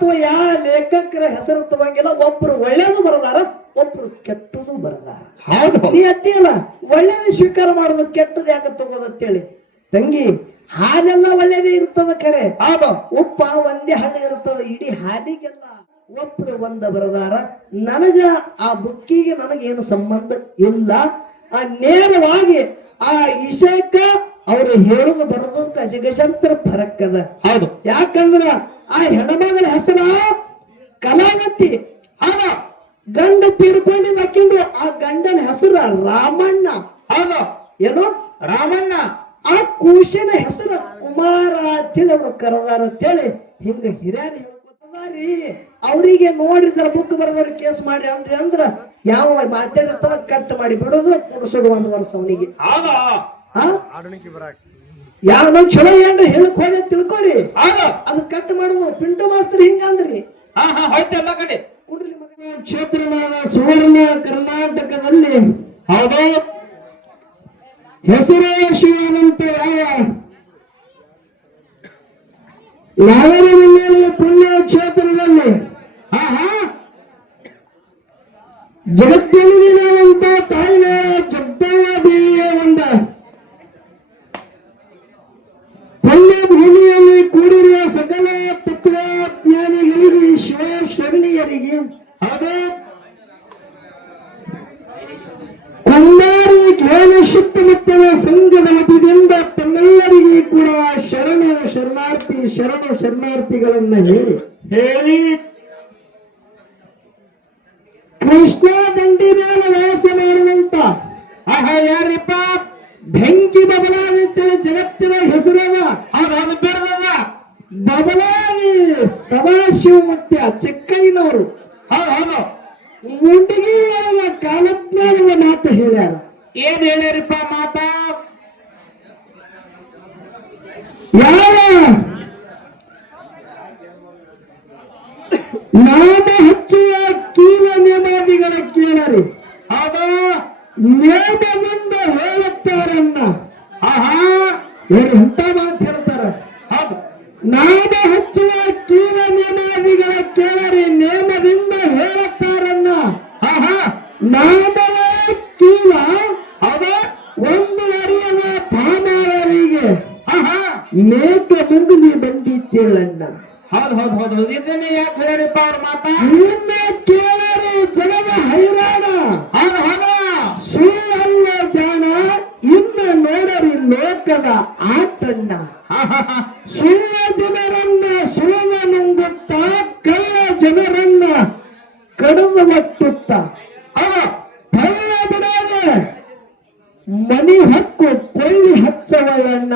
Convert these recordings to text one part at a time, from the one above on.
ಅಥವಾ ಯಾವ ಲೇಖಕರ ಹೆಸರು ತಗೊಂಗಿಲ್ಲ ಒಬ್ರು ಒಳ್ಳೇದು ಬರದಾರ ಒಬ್ರು ಕೆಟ್ಟದು ಬರದಾರ. ಹೌದು ನೀ ಅತ್ತಿಯಲ್ಲ ಒಳ್ಳೇದು ಸ್ವೀಕಾರ ಮಾಡೋದು ಕೆಟ್ಟದು ಯಾಕೆ ಹೇಳಿ ತಂಗಿ ಹಾಲೆಲ್ಲ ಒಳ್ಳೇದೇ ಇರ್ತದ ಖರೆ ಉಪ್ಪ ಒಂದೇ ಹಳ್ಳಿ ಇರ್ತದ ಇಡೀ ಹಾಲಿಗೆಲ್ಲ ಒಬ್ರು ಒಂದ ಬರದಾರ. ನನಗ ಆ ಬುಕ್ಕಿಗೆ ನನಗೇನು ಸಂಬಂಧ ಇಲ್ಲ. ಆ ನೇರವಾಗಿ ಆ ಇಶಾಕ ಅವ್ರು ಹೇಳುದು ಬರೋದಕ್ಕೆ ಅಜಗಜಂತರ ಫರಕ್ ಅದ. ಹೌದು. ಯಾಕಂದ್ರ ಆ ಹೆಣ್ಮಗಳ ಹೆಸರ ಕಲಾವತಿ. ಅವ ಗಂಡ ತೀರ್ಕೊಂಡಿದ್ದ ಅಕ್ಕಿಂದು ಆ ಗಂಡನ ಹೆಸರ ರಾಮಣ್ಣ. ಹೌದು ಏನು? ರಾಮಣ್ಣ. ಆ ಕೂಶನ ಹೆಸರು ಕುಮಾರ ಅಂತೇಳಿ ಅವ್ರು ಕರೆದಾರ ಅಂತೇಳಿ ಹಿಂಗ ಹಿರಿಯರು ಹೇಳ್ಕೊತಾರಿ ಅವರಿಗೆ ನೋಡಿದ್ರ ಬುಕ್ ಬರೆದವ್ರು ಕೇಸ್ ಮಾಡಿ ಅಂದ್ರ ಅಂದ್ರ ಯಾವ ಮಾತಾಡಿರ್ತಾರ ಕಟ್ ಮಾಡಿ ಬಿಡೋದು ಕುಡಿಸೋದು ಒಂದ್ ವರ್ಷ ಅವನಿಗೆ. ಹೌದು? ಯಾವ ನಾವು ಚಲೋ ಏನ್ರಿ ಹೇಳಕ್ ಹೋದ ತಿಳ್ಕೊರಿ. ಅದು ಕಟ್ ಮಾಡುದು. ಪಿಂಟು ಮಾಸ್ತರ್ ಹಿಂಗ ಅಂದ್ರಿ ಹಾ ಹಾ ಹೋಯ್ತು ಎಲ್ಲ ಕಡೆ. ಕುಡ್ರಿ ಮಗನೇ, ಕ್ಷೇತ್ರನಾದ ಸುವರ್ಣ ಕರ್ನಾಟಕದಲ್ಲಿ. ಹೌದು. ಹೆಸರುವಾಸಿಯಾದಂತ ಯಾವ? ನಾಗರಮನೆಯ ಪುಣ್ಯ ಕ್ಷೇತ್ರದಲ್ಲಿ? ಹಾ ಹಾ. ಜಗತ್ತಿನಾದಂತ ತಾಯಿನ ಜಗದಮ್ಮ ದೇವಿಯ ಒಂದು ಪುಣ್ಯ ಭೂಮಿಯಲ್ಲಿ ಕೂಡಿರುವ ಸಕಲ ತತ್ವಜ್ಞಾನಿಗಳಿಗೆ ಶಿವ ಶರಣೀಯರಿಗೆ ಹೌದು ಕುಂದಾರಿ ಜ್ಞಾನ ಸುತ್ತಮುತ್ತಲ ಸಂಘದ ವತಿಯಿಂದ ತಮ್ಮೆಲ್ಲರಿಗೂ ಕೂಡ ಶರಣ ಶರಣಾರ್ಥಿ, ಶರಣ ಶರಣಾರ್ಥಿಗಳನ್ನ ಹೇಳಿ ಹೇಳಿ. ಕೃಷ್ಣ ದಂಡಿ ಮೇಲೆ ವಾಸ ಮಾಡುವಂತ, ಆಹ ಯಾರಿಪ್ಪ? ಬೆಂಕಿ ಬಬಲಾದಿ ಅಂತೇಳಿ ಜಗತ್ತಿನ ಹೆಸರಲ್ಲ ಅದು ಅದು ಬಬಲಾದಿ ಸದಾಶಿವ ಮತ್ತೆ ಚಿಕ್ಕಯ್ಯನವರು. ಹೌದು ಹೌದು. ಮುಂಡಿಗೆ ಒಳಗ ಕಾಲಜ್ಞಾನದ ಮಾತು ಹೇಳ್ಯಾರ. ಏನ್ ಹೇಳ್ಯಾರಪ್ಪ ಮಾತಾ? ಯಾವ ನಾಮ ಹಚ್ಚುವ ಕೀಲ ನೇಮಾದಿಗಳ ಕೇಳರಿ. ಹೌದು. ನೇಮದಿಂದ ಹೇಳುತ್ತಾರನ್ನ. ಆಹಾ. ಎಂತ ಮಾತು ನಾಮ ಹಚ್ಚುವ ಕೀಲ ನೇಮಾದಿಗಳ ಕೇಳರಿ ನೇಮದಿಂದ ಹೇಳುತ್ತಾರನ್ನ ಆಹಾ ನಾಮದ ಕೀಲ ಅವ ಒಂದು ಅರಿಯವ ಪಾಮಾರರಿಗೆ ಆಹಾ ಮೇಕ ಮುಂಗುಲಿ ಬಂದಿದ್ದೇಳನ್ನ ಹೌದು ಹೌದು ಹೌದು ಹೌದು. ಇದನ್ನೇ ಯಾಕೆ ಹೇಳ್ಯಾರಿಪ್ಪ ಅವ್ರ ಮಾತ? ಇನ್ನ ಕೇಳರಿ ಜನವ ಹೈರಾಣ. ಹೌದು ಹೌದು. ಸುಳ್ಳಲ್ಲ ಜಾಣ ಇನ್ನ ನೋಡರಿ ಲೋಕದ ಆಟಣ್ಣ ಆಹಾ ಸುಳ್ಳ ಜನರನ್ನ ಸುಳ್ಳ ನುಂಗುತ್ತ ಕಳ್ಳ ಜನರನ್ನ ಕಡಿದು ಮಟ್ಟುತ್ತ ಹೌದು ಕಳ್ಳ ಬಿಡಾದೆ ಮನಿ ಹಕ್ಕು ಕೊಳ್ಳಿ ಹಚ್ಚವಳನ್ನ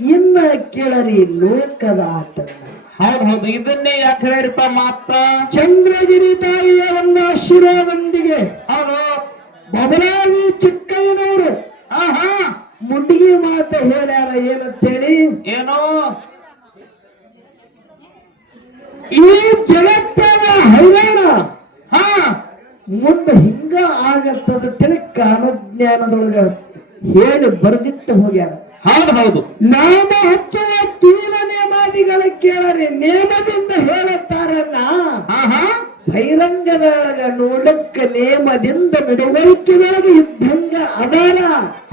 ಇನ್ನ ಕೇಳರಿ ಲೋಕದ ಆಟ ಹೌದು ಹೌದು ಇದನ್ನೇ ಯಾಕೆ ಹೇಳಿರಪ್ಪ ಮಾತ? ಚಂದ್ರಗಿರಿ ತಾಯಿಯ ಒಂದು ಆಶೀರ್ವಾದದೊಂದಿಗೆ. ಹೌದು. ಚಿಕ್ಕವನವರು ಚಿಕ್ಕಯ್ಯನವರು. ಆಹಾ. ಮುಂಡಿಗೆ ಮಾತ ಹೇಳ್ಯಾರ ಏನಂತೇಳಿ? ಏನೋ? ಈ ಜಗತ್ತಾಗ ಹೈರಾಣ. ಹಾ. ಮುಂದ ಹಿಂಗ ಆಗತ್ತದ ತಿಳಿ ಕಾಲಜ್ಞಾನದೊಳಗ ಹೇಳಿ ಬರೆದಿಟ್ಟು ಹೋಗ್ಯಾರ ಹೌದು ಹೌದು. ನಾಮ ಹಚ್ಚುವ ತೀರ ನೇಮಾದಿಗಳ ಕೇಳರೆ ನೇಮದಿಂದ ಹೇಳುತ್ತಾರನ್ನ ಆಹಾ. ಬಹಿರಂಗದೊಳಗ ನೋಡಕ್ಕ ನೇಮದಿಂದ ನಡವಳಿಕೆದೊಳಗೆ ಇದ್ದಂಗ ಅದಾರ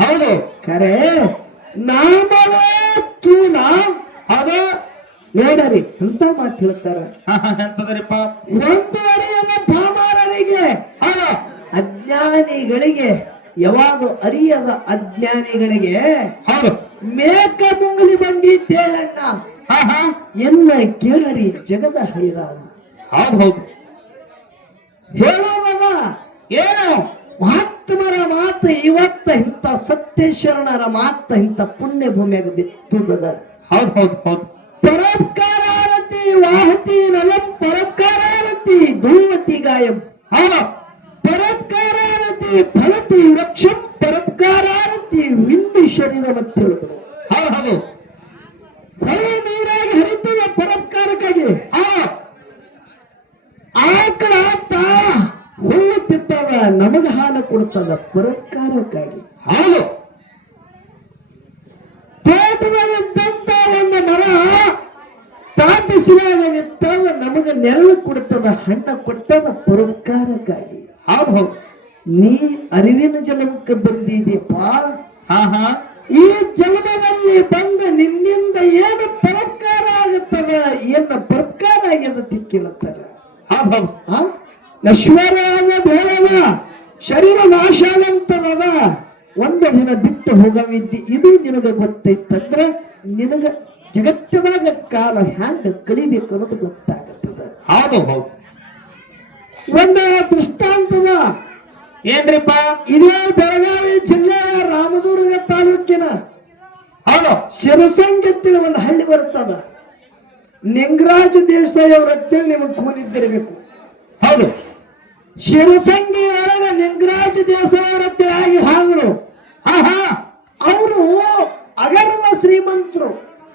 ಹೌದು. ಕರೆ ನಾಮವ ತೂಲ ಅದ. ನೋಡರಿ ಅಂತ ಮಾತು ಹೇಳ್ತಾರ? ಹಾ ಹಾ ಎಂತದರಿಪ್ಪ? ಒಂದು ಅರಿಯದ ಪಾಮಾರರಿಗೆ ಅಜ್ಞಾನಿಗಳಿಗೆ ಯಾವಾಗ ಅರಿಯದ ಅಜ್ಞಾನಿಗಳಿಗೆ ಹೌದು. ಮೇಕ ಮುಂಗಲಿ ಬಂದಿದ್ದೇಳಣ್ಣ ಎಲ್ಲ ಕೇಳರಿ ಜಗದ ಹೈರಾಣ. ಹೌದು ಹೇಳೋದಲ್ಲ ಏನು? ಮಹಾತ್ಮರ ಮಾತು ಇವತ್ತ ಇಂತ ಸತ್ಯ ಶರಣರ ಮಾತ ಇಂಥ ಪುಣ್ಯ ಭೂಮಿಯಾಗ ಬಿತ್ತು ಹೌದು ಹೌದು ಹೌದು. ಪರೋಪಕಾರಾರತಿ ವಾಹತಿ ನಲ ಪರೋಪಕಾರಾರತಿ ಧೂವತಿ ಗಾಯಂ. ಹೌದು. ಪರೋಪಕಾರಾರತಿ ಫಲತಿ ವೃಕ್ಷಂ ಪರೋಪಕಾರಾರತಿ ವಿಂದಿ ಶರೀರ ಅಂತ ಹೇಳಿದ್ರು ಹೌದು ಹೌದು. ಹೊಳೆ ನೀರಾಗಿ ಹರಿತದ ಪರೋಪಕಾರಕ್ಕಾಗಿ ಆ ಆಕಳ ತಾ ಹುಲ್ಲು ತಿತ್ತದ ನಮಗ ಹಾಲು ಕೊಡ್ತದ ಪರೋಪಕಾರಕ್ಕಾಗಿ. ಹೌದು. ತೋಟದಲ್ಲಿದ್ದಂತ ಒಂದು ಮರ ತಾಪಿಸಿದಾಗ ನಮಗ ನೆರಳು ಕೊಡ್ತದ, ಹಣ್ಣ ಕೊಟ್ಟದ ಪರೋಪಕಾರಕ್ಕಾಗಿ. ಹೌದು ನೀ ಅರಿವಿನ ಜಲಕ್ಕೆ ಬಂದಿದೆಯಪ್ಪ ಹಾ ಹಾ. ಈ ಜನ್ಮದಲ್ಲಿ ಬಂದ ನಿನ್ನಿಂದ ಏನು ಪರಕಾರ ಆಗುತ್ತದ? ಏನ ಪರಕಾರ ಆಗ್ಯದ ಹೌದು ಹೌದು ಆ? ನಶ್ವರ ಬೇಡವ ಶರೀರ ನಾಶ ಒಂದು ದಿನ ಬಿಟ್ಟು ಹೋಗವಿದ್ದಿ. ಇದು ನಿನಗ ಗೊತ್ತೈತಂದ್ರ ನಿನಗ ಜಗತ್ತದಾಗ ಕಾಲ ಹ್ಯಾಂಗ ಕಳಿಬೇಕು ಅನ್ನೋದು ಗೊತ್ತಾಗುತ್ತದೆ. ಹೌದು ಹೌದು ಒಂದು ದೃಷ್ಟಾಂತದ ಏನ್ರಿಪ್ಪ? ಇದೇ ಬೆಳಗಾವಿ ಜಿಲ್ಲೆಯ ರಾಮದುರ್ಗ ತಾಲೂಕಿನ ಹೌದು. ಶಿರಸಂಗಿ ಅಂತೇಳಿ ಒಂದು ಹಳ್ಳಿ ಬರುತ್ತದ. ನಿಂಗರಾಜ ದೇಸಾಯಿ ಅವ್ರ ಅಂತೇಳಿ ನಿಮಗೆ ಕೂನಿದ್ದಿರಬೇಕು ಹೌದು. ಶಿರಸಂಗಿ ಒಳಗ ನಿಂಗರಾಜ ದೇಸಾಯಿ ಅವರ ಆಗಿ ಹಾಗರು. ಹಾ ಹಾ ಅವರು ಅಗರ್ವ ಶ್ರೀಮಂತರು.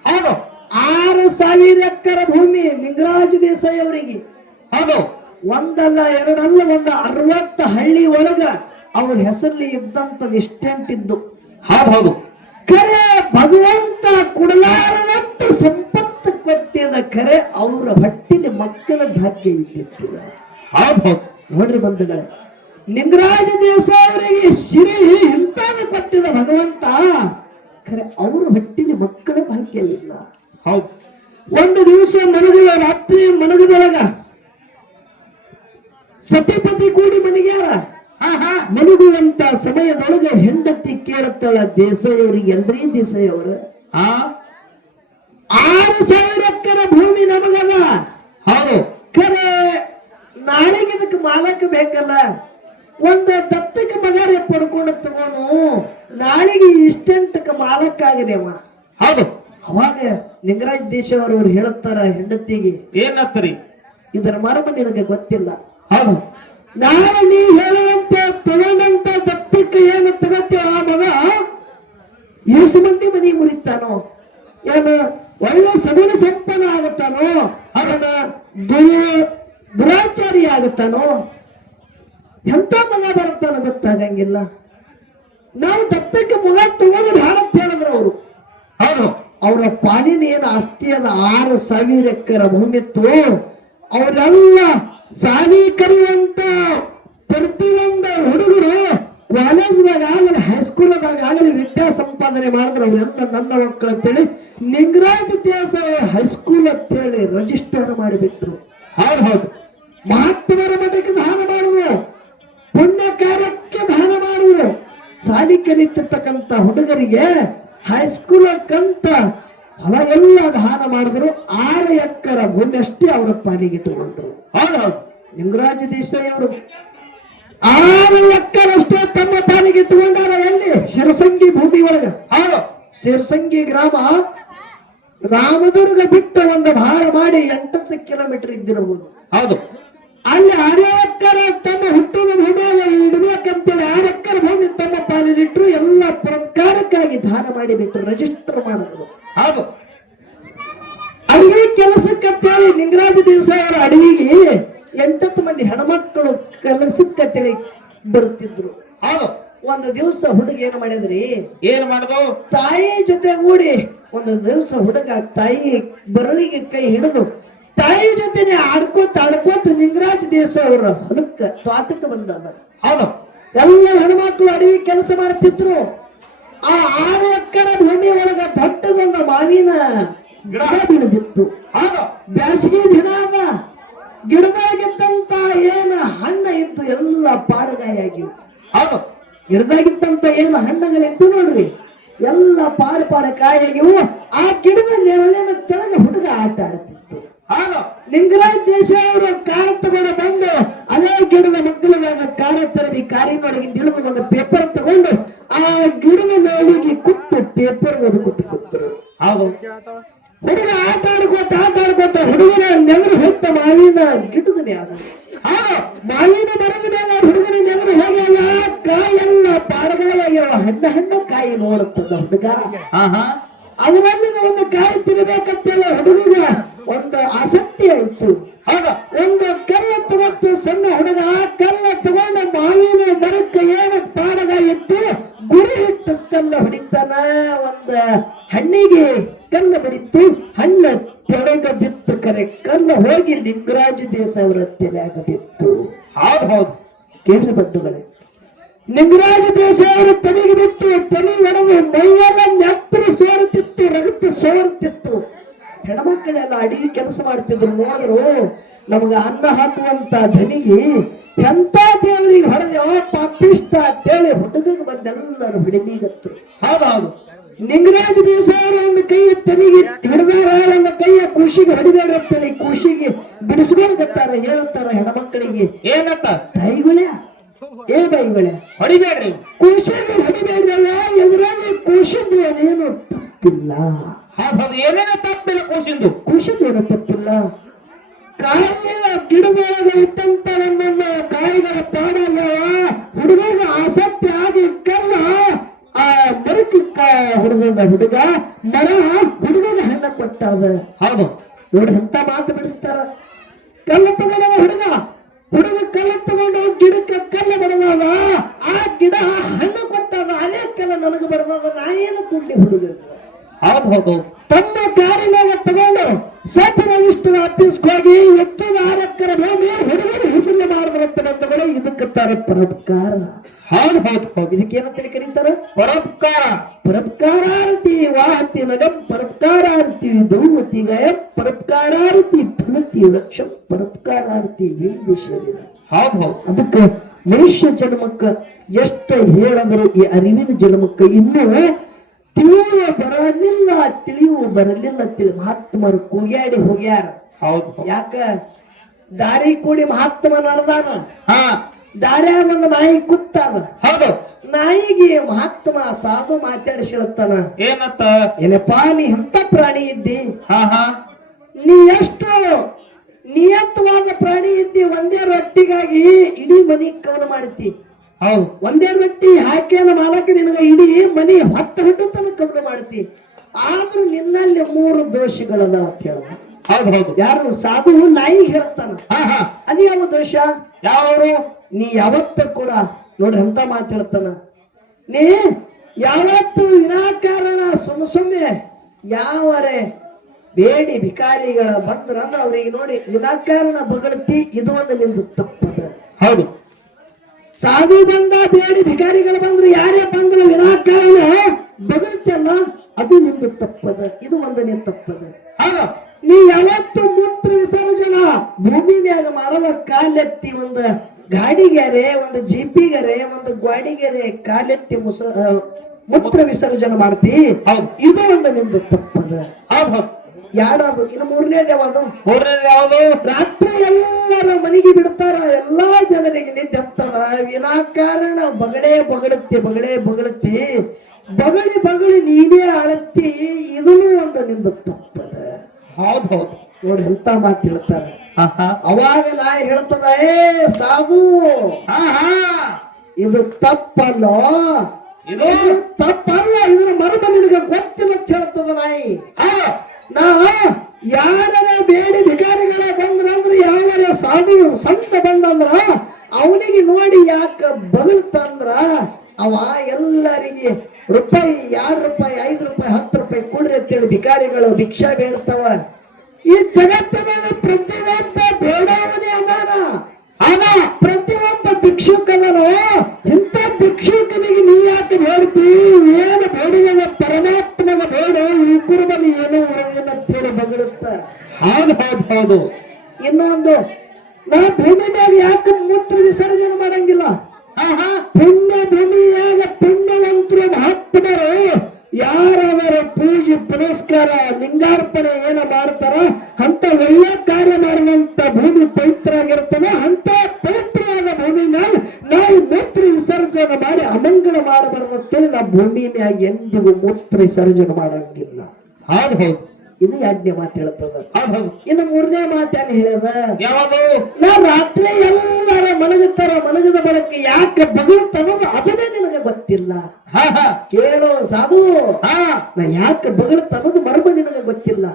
ಹೌದು. ಆರು ಸಾವಿರ ಎಕರೆ ಭೂಮಿ ನಿಂಗರಾಜ ದೇಸಾಯಿ ಅವರಿಗೆ. ಹೌದು. ಒಂದಲ್ಲ ಎರಡಲ್ಲ ಒಂದು ಅರವತ್ತು ಹಳ್ಳಿ ಒಳಗ ಅವ್ರ ಹೆಸರಲ್ಲಿ ಇದ್ದಂತ ಎಷ್ಟೆಂಟ್ ಇದ್ದು ಹೌದು. ಕರೆ ಭಗವಂತ ಕುಡಲಾರದಂತ ಸಂಪತ್ತು ಕೊಟ್ಟಿದ ಕರೆ ಅವರ ಹೊಟ್ಟಿಲಿ ಮಕ್ಕಳ ಭಾಗ್ಯ ಹೌದು ನೋಡ್ರಿ ಬಂಧುಗಳೇ ನಿಂಗರಾಜ ಅವರಿಗೆ ಸಿರಿ ಇಂತಾನು ಕೊಟ್ಟಿದ ಭಗವಂತ ಖರೆ ಅವರ ಹೊಟ್ಟಿಲಿ ಮಕ್ಕಳ ಭಾಗ್ಯ ಇಲ್ಲ. ಹೌದು. ಒಂದು ದಿವಸ ಮನಗದ ರಾತ್ರಿ ಮನಗದೊಳಗ ಸತಿಪತಿ ಕೂಡಿ ಮನೆಗ್ಯಾರ ಮನಗುವಂತ ಸಮಯದೊಳಗೆ ಹೆಂಡತಿ ಕೇಳುತ್ತಳ ದೇಸಾಯವರಿಗೆ ಎಲ್ರೀ ಆ? ಅವರ ಹಾ ಆರು ಸಾವಿರ ಎಕರೆ ಭೂಮಿ ನಮಗದ. ಹೌದು. ಕರೆ ನಾಳೆಗೆ ಇದಕ್ಕೆ ಮಾಲಕ ಬೇಕಲ್ಲ? ಒಂದು ದತ್ತಕ್ಕೆ ಮಗಾರ ಪಡ್ಕೊಂಡು ತಗೋನು. ನಾಳೆಗೆ ಇಷ್ಟೆಂಟಕ್ಕೆ ಮಾಲಕ ಆಗಿದೆ ಅವ. ಹೌದು. ಅವಾಗ ನಿಂಗರಾಜ್ ದೇಶವರವ್ರು ಹೇಳುತ್ತಾರ ಹೆಂಡತಿಗೆ ಏನತ್ತರಿ ಇದರ ಮರ್ಮ ನಿನಗೆ ಗೊತ್ತಿಲ್ಲ. ಹೌದು. ನಾನು ನೀ ಹೇಳುವಂತ, ತಗೊಂಡಂತ ದಪ್ಪಕ್ಕೆ ಏನು ತಗೋತೀವ ಆ ಮಗ? ಎಷ್ಟು ಮಂದಿ ಮನೆ ಮುರಿತಾನೋ? ಏನು ಒಳ್ಳೆ ಸಗುಣ ಸಂಪನ್ನ ಆಗುತ್ತಾನೋ? ಅದನ್ನ ದುರ, ದುರಾಚಾರಿ ಆಗುತ್ತಾನೋ? ಎಂತ ಮಗ ಬರುತ್ತಾನ ಗೊತ್ತಾಗಂಗಿಲ್ಲ. ನಾವು ದತ್ತಕ್ಕೆ ಮಗ ತಗೊಂಡು ಅಂತ ಹೇಳಿದ್ರು ಅವರು. ಹೌದು. ಅವರ ಪಾಲಿನ ಏನು ಅಸ್ತಿ ಅದ ಆರು ಸಾವಿರ ಎಕರೆ ಭೂಮಿ ಇತ್ತು, ಅವರೆಲ್ಲ ಸಾಲಿ ಕಲಿಯುವಂತ ಪ್ರತಿಯೊಂದ ಹುಡುಗರು ಕಾಲೇಜ್ದಾಗ ಆಗಲಿ ಹೈಸ್ಕೂಲ್ದಾಗ ಆಗಲಿ ವಿದ್ಯಾ ಸಂಪಾದನೆ ಮಾಡಿದ್ರೆ ಅವರೆಲ್ಲ ನನ್ನ ಮಕ್ಕಳು ಅಂತೇಳಿ ನಿಂಗರಾಜ್ ದೇಸಾಯಿ ಹೈಸ್ಕೂಲ್ ಅಂತೇಳಿ ರಿಜಿಸ್ಟರ್ ಮಾಡಿಬಿಟ್ರು. ಹೌದು ಹೌದು. ಮಹಾತ್ಮರ ಮಠಕ್ಕೆ ದಾನ ಮಾಡಿದ್ರು. ಪುಣ್ಯ ಕಾರ್ಯಕ್ಕೆ ದಾನ ಮಾಡಿದ್ರು. ಸಾಲಿ ಕಲಿತಿರ್ತಕ್ಕಂಥ ಹುಡುಗರಿಗೆ ಹೈಸ್ಕೂಲ್ ಕಂತ ಅವಾಗೆಲ್ಲ ದಾನ ಮಾಡಿದ್ರು ಆರು ಎಕರೆ ಭೂಮಿ ಅಷ್ಟೇ ಅವರ ಪಾಲಿಗೆ ಲಿಂಗರಾಜ ಹೌದು. ಹೌದು ನಿಂಗರಾಜ ದೇಸಾಯಿ ಅವರು ಆರು ಎಕರೆ ಅಷ್ಟೇ ತಮ್ಮ ಪಾಲಿಗಿಟ್ಟುಕೊಂಡಾರ ಎಲ್ಲಿ? ಶಿರಸಂಗಿ ಭೂಮಿ ಒಳಗ. ಹೌದು. ಶಿರಸಂಗಿ ಗ್ರಾಮ ರಾಮದುರ್ಗ ಬಿಟ್ಟ ಒಂದು ಭಾಳ ಮಾಡಿ ಎಂಟತ್ತು ಕಿಲೋಮೀಟರ್ ಇದ್ದಿರಬಹುದು. ಹೌದು. ಅಲ್ಲಿ ಆರು ಎಕರೆ ತಮ್ಮ ಹುಟ್ಟದ ಭೂಮಿಯಾಗ ಇಡಬೇಕಂತೇಳಿ ಆರು ಎಕರೆ ಭೂಮಿ ತಮ್ಮ ಪಾಲಿನಿಟ್ರು ಎಲ್ಲ ಪ್ರಕಾರಕ್ಕಾಗಿ ದಾನ ಮಾಡಿಬಿಟ್ರು ರಿಜಿಸ್ಟರ್ ಮಾಡಿದ್ರು. ಹೌದು ಅಡಿಗೆ ಕೆಲಸಕ್ಕಂತೇಳಿ ಲಿಂಗರಾಜ ದೇಸಾಯಿ ಅವರ ಅಡವಿಗೆ ಎಂಟತ್ತು ಮಂದಿ ಹೆಣ್ಮಕ್ಕಳು ಕೆಲಸಕ್ಕಂತೇಳಿ ಬರುತ್ತಿದ್ರು. ಹೌದು. ಒಂದು ದಿವಸ ಹುಡುಗ ಏನು ಮಾಡಿದ್ರಿ? ಏನ್ ಮಾಡುದು? ತಾಯಿ ಜೊತೆ ಓಡಿ ಒಂದು ದಿವಸ ಹುಡುಗ ತಾಯಿ ಬರಳಿಗೆ ಕೈ ಹಿಡಿದು ತಾಯಿ ಜೊತೆನೆ ಆಡ್ಕೋತ ಆಡ್ಕೋತ ನಿಂಗರಾಜ್ ದೇಸಾಯಿ ಅವರ ಹೊಲಕ್ಕ ತೋಟಕ್ಕೆ ಬಂದ ಹೌದು. ಎಲ್ಲ ಹೆಣ್ಮಕ್ಳು ಅಡವಿ ಕೆಲಸ ಮಾಡ್ತಿದ್ರು. ಆ ಆರು ಎಕರೆ ಭೂಮಿ ಒಳಗ ದೊಡ್ಡದೊಂದ ಮಾವಿನ ಗಿಡ. ಬೆಳೆದಿತ್ತು. ಬ್ಯಾಸಿಗೆ ದಿನ ಅದ. ಗಿಡದಾಗಿದ್ದಂತ ಏನ ಹಣ್ಣ ಇತ್ತು ಎಲ್ಲ ಪಾಡಗಾಯಿ ಆಗಿವು. ಹೌದು. ಗಿಡದಾಗಿದ್ದಂತ ಏನು ಹಣ್ಣುಗಳಿದ್ದು ನೋಡ್ರಿ. ಎಲ್ಲ ಪಾಡು ಪಾಡ ಕಾಯಾಗಿವು ಆ ಗಿಡದ ನೆರಳಿನ ತೆಳಗ ಹುಡುಗ ಆಟ ಆಡ್ತಿತ್ತು. ನಿಂಗರಾಜ್ ದೇಶ ಅವರ ಕಾರ್ ತಗೊಂಡು ಬಂದು ಅದೇ ಗಿಡದ ಮಕ್ಕಳಿದಾಗ ಕಾರ ತರಬಿ ಕಾರಿನೊಳಗೆ ತಿಳಿದು ಒಂದು ಪೇಪರ್ ತಗೊಂಡು ಆ ಗಿಡದ ಮೇಲಿಗೆ ಕುತ್ತು ಪೇಪರ್ ಓದ್ಕೊಟ್ಟು ಕೂತರು ಹೌದು. ಹುಡುಗ ಆಟ ಆಡ್ಕೋತ ಆಟ ಆಡ್ಕೋತ ಹುಡುಗನ ನೆವರು ಹೊತ್ತ ಮಾವಿನ ಗಿಡದ ಹೌದು. ಮಾವಿನ ಮರದ ಮೇಲೆ ಹುಡುಗನ ನೆವರು ಹೋಗಲ್ಲ ಕಾಯೆಲ್ಲ ಪಾಡಗಾಯಾಗಿರುವ ಹಣ್ಣ ಹಣ್ಣ ಕಾಯಿ ನೋಡುತ್ತದ ಹುಡುಗ. ಅದರಲ್ಲಿ ಒಂದು ಕಾಯಿ ತಿನ್ನಬೇಕಂತ ಹುಡುಗ ಒಂದು ಆಸಕ್ತಿ ಆಯ್ತು ಆಗ ಒಂದು ಕಲ್ಲ ತಗೊಂಡು ಸಣ್ಣ ಹುಡುಗ ಆ ಕಲ್ಲ ತಗೊಂಡು ಮಾವಿನ ಮರಕ್ಕೆ ಏನು ಪಾಡಗ ಇತ್ತು ಗುರಿ ಇಟ್ಟು ಕಲ್ಲ ಹೊಡಿತಾನ. ಒಂದ ಹಣ್ಣಿಗೆ ಕಲ್ಲ ಹೊಡಿತು. ಹಣ್ಣ ತೆಳಗ ಬಿತ್ತು ಕರೆ. ಕಲ್ಲ ಹೋಗಿ ಲಿಂಗರಾಜ ದೇಸಾಯಿ ಅವರ ತಲೆಯಾಗ ಬಿತ್ತು. ಹೌದು ಹೌದು. ಕೇಳಿ ಬಂಧುಗಳೇ ಲಿಂಗರಾಜ ದೇಸಾಯಿ ಅವರ ತಲೆಗೆ ಬಿತ್ತು. ತಲೆ ಒಡೆದು ಮೈಯೆಲ್ಲ ನೆತ್ತರು ಸೋರುತ್ತಿತ್ತು ರಗತ್ತು ಸೋರುತ್ತಿತ್ತು. ಹೆಣ್ಮಕ್ಕಳೆಲ್ಲ ಅಡಿ ಕೆಲಸ ಮಾಡ್ತಿದ್ರು ನೋಡಿದ್ರು ನಮ್ಗೆ ಅನ್ನ ಹಾಕುವಂತ ಧನಿಗೆ ಎಂತ ದೇವರಿಗೆ ಹೊಡೆದ ಪಾಪಿಷ್ಟ ಅಂತೇಳಿ ಹುಡುಗಗೆ ಬಂದೆಲ್ಲರೂ ಹಿಡಿಮೀಗತ್ತು ಹೌದೌದು. ಹೌದು ನಿಂಗರಾಜ ದೇಸಾಯಿ ಒಂದು ಕೈಯ ತಲೆಗೆ ಹಿಡಿದಾರ ನನ್ನ ಕೈಯ ಖುಷಿಗೆ ಹೊಡಿಬೇಡ ಅಂತೇಳಿ ಖುಷಿಗೆ ಬಿಡಿಸ್ಕೊಳಕತ್ತಾರ ಹೇಳುತ್ತಾರ ಹೆಣ್ಮಕ್ಕಳಿಗೆ ಏನಂತ ತಾಯಿಗಳೇ ಏ ಬೈಗಳೇ ಹೊಡಿಬೇಡ್ರಿ. ಖುಷಿಗೆ ಹೊಡಿಬೇಡ್ರಲ್ಲ ಎದುರಾಗಿ ಖುಷಿದು ಏನೇನು ತಪ್ಪಿಲ್ಲ. ಏನೇನೋ ತಪ್ಪಿಲ್ಲ ಕೂಸಿಂದು? ಕೂಸಿಂದು ತಪ್ಪಿಲ್ಲ. ಕಾಯಿಗಳ ಗಿಡದೊಳಗೆ ಇದ್ದಂತ ನಮ್ಮನ್ನ ಕಾಯಿಗಳ ಪಾಡಲ್ಲ ಹುಡುಗನ ಆಸಕ್ತಿ ಆಗಿ ಕಲ್ಲ ಆ ಮರಕ್ಕೆ ಹುಡುಗನ ಹುಡುಗ ಮರ ಹುಡುಗನ ಹೆಣ್ಣ ಕೊಟ್ಟಾದ. ಹೌದು. ನೋಡಿ ಎಂತ ಮಾತು ಬಿಡಿಸ್ತಾರ. ಕಲ್ಲ ತಗೊಂಡವ ಹುಡುಗ ಹುಡುಗ ಕಲ್ಲ ತಗೊಂಡು ಗಿಡಕ್ಕೆ ಕಲ್ಲ ಬಡದವ ಆ ಗಿಡ ಹಣ್ಣು ಕೊಟ್ಟಾದ ಅನೇಕ ಕಲ್ಲ ನನಗೆ ಬಡದದ ನಾ ಏನು ಕುಂಡಿ ಹುಡುಗ ಹೌದು ತನ್ನ ಕಾರಿನಾಗ ತಗೊಂಡು ಸಬ್ ಇಷ್ಟು ಆಫೀಸ್ಗೆ ಹೋಗಿ ಎಷ್ಟು ಆರಕ್ಕರ ಭೂಮಿ ಹುಡುಗರು ಹೆಸರು ಮಾಡಿದ್ರಂತ ಇದಕ್ಕೆ ತಾರೆ ಪರೋಪಕಾರ. ಹೌದು ಇದಕ್ಕೆ ಏನಂತೇಳಿ ಕರೀತಾರೆ? ಪರೋಪಕಾರ. ಪರಪ್ಕಾರಾರತಿ ವಾಹತಿ ನಗಂ ಪರಪ್ಕಾರಾರತಿ ಧೂಮತಿ ಗಯ ಪರಪ್ಕಾರಾರತಿ ಫಲತಿ ವೃಕ್ಷ ಪರಪ್ಕಾರಾರತಿ ವಿಂಧ್ಯ ಶರೀರ. ಹೌದು ಅದಕ್ಕೆ ಮನುಷ್ಯ ಜನ್ಮಕ್ಕ ಎಷ್ಟ ಹೇಳಿದ್ರು ಈ ಅರಿವಿನ ಜನ್ಮಕ್ಕ ಇನ್ನೂ ತಿಳಿಯುವ ಬರಲಿಲ್ಲ ತಿಳಿಯುವ ಬರಲಿಲ್ಲ ತಿಳಿ ಮಹಾತ್ಮರು ಕೂಗ್ಯಾಡಿ ಹೋಗ್ಯಾರ. ಹೌದು. ಯಾಕ? ದಾರಿ ಕೂಡಿ ಮಹಾತ್ಮ ನಡೆದಾನ. ಹಾ. ದಾರ್ಯಾಗ ಒಂದು ನಾಯಿ ಕುತ್ತಾದ ಹೌದು. ನಾಯಿಗೆ ಮಹಾತ್ಮ ಸಾಧು ಮಾತಾಡಿಸಿರುತ್ತಾನ. ಏನತ್ತ? ಏನಂತ ಏನಪ್ಪಾ ನೀ ಎಂತ ಪ್ರಾಣಿ ಇದ್ದಿ? ಹಾ ಹಾ. ನೀ ಎಷ್ಟು ನಿಯತ್ತವಾದ ಪ್ರಾಣಿ ಇದ್ದಿ? ಒಂದೇ ರೊಟ್ಟಿಗಾಗಿ ಇಡೀ ಮನಿ ಕವನ ಮಾಡ್ತಿ. ಹೌದು ಒಂದೇ ರೊಟ್ಟಿ ಹಾಕ್ಯಾನ ಮಾಲಕ ನಿನಗ ಇಡೀ ಮನಿ ಹತ್ತು ಹಣ್ಣು ತನಕ ಕಬ್ಬು ಮಾಡ್ತಿ. ಆದ್ರೂ ನಿನ್ನಲ್ಲಿ ಮೂರು ದೋಷಗಳದ ಅಂತ ಹೇಳ. ಹೌದು ಹೌದು. ಯಾರು ಸಾಧು ನಾಯಿ ಹೇಳ್ತಾನ. ಹಾ ಹಾ. ಅದು ಯಾವ ದೋಷ? ಯಾವರು? ನೀ ಯಾವತ್ತ ಕೂಡ ನೋಡ್ರಿ ಅಂತ ಮಾತಾಡ್ತಾನ ಹೇಳ್ತಾನ. ನೀ ಯಾವತ್ತು ವಿನಾಕಾರಣ ಸುಮ್ಮ ಸುಮ್ಮನೆ ಯಾವರೆ ಬೇಡಿ ಭಿಕಾರಿಗಳ ಬಂದ್ರ ಅಂದ್ರೆ ಅವ್ರಿಗೆ ನೋಡಿ ವಿನಾಕಾರಣ ಬಗಳತಿ ಇದು ಒಂದು ನಿಮ್ದು ತಪ್ಪದ. ಹೌದು. ಸಾಧು ಬಂದ ಬೇಡಿ ಭಿಕಾರಿಗಳು ಬಂದ್ರು ಯಾರೇ ಬಂದ್ರು ವಿನಾಕಾರಣ ಬಗಳತಿಯಲ್ಲ ಅದು ನಿಂದು ತಪ್ಪದ ಇದು ಒಂದು ನಿಂದು ತಪ್ಪದ. ಹೌದು. ನೀ ಯಾವತ್ತು ಮೂತ್ರ ವಿಸರ್ಜನ ಭೂಮಿ ಮ್ಯಾಗ ಮಾಡುವ ಕಾಲೆತ್ತಿ ಒಂದು ಗಾಡಿಗೆರೆ ಒಂದು ಜೀಪಿಗೆರೆ ಒಂದು ಗಾಡಿಗೆರೆ ಕಾಲೆತ್ತಿ ಮುಸ ಮೂತ್ರ ವಿಸರ್ಜನೆ ಮಾಡ್ತಿ. ಹೌದು. ಇದು ಒಂದು ನಿಮ್ದು ತಪ್ಪದ. ಯಾಡದು ಇನ್ನು ಮೂರನೇ ಯಾವುದು? ಮೂರನೇದು ಯಾವುದು? ರಾತ್ರಿ ಎಲ್ಲರ ಮನೆಗೆ ಬಿಡ್ತಾರ ಎಲ್ಲಾ ಜನರಿಗೆ ನಿದ್ದೆ ಹತ್ತದ? ವಿನಾಕಾರಣ ಬಗಳೇ ಬಗಡುತ್ತೆ ಬಗಳೇ ಬಗಡುತ್ತೆ ಬಗಳಿ ಬಗಳಿ ನೀನೇ ಅಳತ್ತಿ ಇದೂ ಒಂದು ನಿಂದು ತಪ್ಪದ. ಹೌದು ಹೌದು. ನೋಡಿ ಎಂತ ಮಾತು ಹೇಳ್ತಾರೆ. ಅವಾಗ ನಾ ಹೇಳ್ತದ ಏ ಸಾಧು! ಇದು ತಪ್ಪಲ್ಲ. ಇದು ತಪ್ಪಲ್ಲ. ಇದ್ರ ಮರ್ಮ ನಿನಗೆ ಗೊತ್ತಿಲ್ಲ ಅಂತ ಹೇಳ್ತದ ನಾಯಿ. ನಾ ಯಾರ ಬೇಡಿ ಭಿಕಾರಿಗಳ ಬಂದ್ರಂದ್ರೆ ಯಾವರ ಸಾಧು ಸಂತ ಬಂದಂದ್ರ ಅವನಿಗೆ ನೋಡಿ ಯಾಕ ಬಗಳ್ತಂದ್ರ ಅವ ಎಲ್ಲರಿಗೆ ರೂಪಾಯಿ ಎರಡು ರೂಪಾಯಿ, ಐದು ರೂಪಾಯಿ, ಹತ್ತು ರೂಪಾಯಿ ಕೊಡ್ರಿ ಅಂತೇಳಿ ಭಿಕಾರಿಗಳು ಭಿಕ್ಷಾ ಬೇಡ್ತಾವ. ಈ ಜಗತ್ತಿನಲ್ಲಿ ಪ್ರತಿಯೊಬ್ಬ ಬೇಡವನೇ ಅದಾನ. ಆಗ ಪ್ರತಿಯೊಬ್ಬ ಭಿಕ್ಷುಕನನು ಇಂಥ ಭಿಕ್ಷುಕನಿಗೆ ನೀ ಯಾಕೆ ಬೇಡ್ತಿ ಏನು ಬೇಡುವ ಪರಮಾತ್ಮನ ಬೇಡ, ಈ ಕುರುಬಲಿ ಏನು ಏನಂತೇಳಿ ಬಗಳುತ್ತ. ಹೌದು ಹೌದು ಹೌದು. ಇನ್ನೊಂದು, ನಾ ಭೂಮಿ ಮೇಲೆ ಯಾಕೆ ಮೂತ್ರ ವಿಸರ್ಜನೆ ಮಾಡಂಗಿಲ್ಲ? ಆಹಾ ಪುಣ್ಯ ಭೂಮಿಯಾಗ ಪುಣ್ಯವಂತರು ಮಹಾತ್ಮರು ಯಾರವರ ಪೂಜೆ ಪುರಸ್ಕಾರ ಲಿಂಗಾರ್ಪಣೆ ಏನ ಮಾಡ್ತಾರ ಅಂತ ಒಳ್ಳೆ ಕಾರ್ಯ ಮಾಡುವಂತ ಭೂಮಿ ಪವಿತ್ರ ಆಗಿರ್ತದೆ ಅಂತ ಪವಿತ್ರವಾದ ಭೂಮಿ ಮ್ಯಾಗ ನಾವು ಮೂತ್ರ ವಿಸರ್ಜನೆ ಮಾಡಿ ಅಮಂಗಲ ಮಾಡಬಾರದಂತೇಳಿ ನಾವು ಭೂಮಿ ಮ್ಯಾಗ ಎಂದಿಗೂ ಮೂತ್ರ ವಿಸರ್ಜನೆ ಮಾಡಂಗಿಲ್ಲ. ಹೌದು. ಇದು ಎರಡನೇ ಮಾತು ಹೇಳ್ತದ ಇನ್ನು ಮೂರನೇ ಮಾತೇನು ಹೇಳ್ಯದ ಯಾವುದು? ನಾ ರಾತ್ರಿ ಎಲ್ಲರ ಮಲಗುತ್ತಾರ ಮಲಗದ ಬಳಕೆ ಯಾಕೆ ಬಗಳುತ್ತನ್ನೋದು ಅದನ್ನೇ ನಿನಗೆ ಗೊತ್ತಿಲ್ಲ. ಹಾ ಹಾ. ಕೇಳು ಸಾಧು ಹಾ. ನಾ ಯಾಕೆ ಬಗಳುತ್ತನ್ನೋದು ಮರ್ಮ ನಿನಗೆ ಗೊತ್ತಿಲ್ಲ.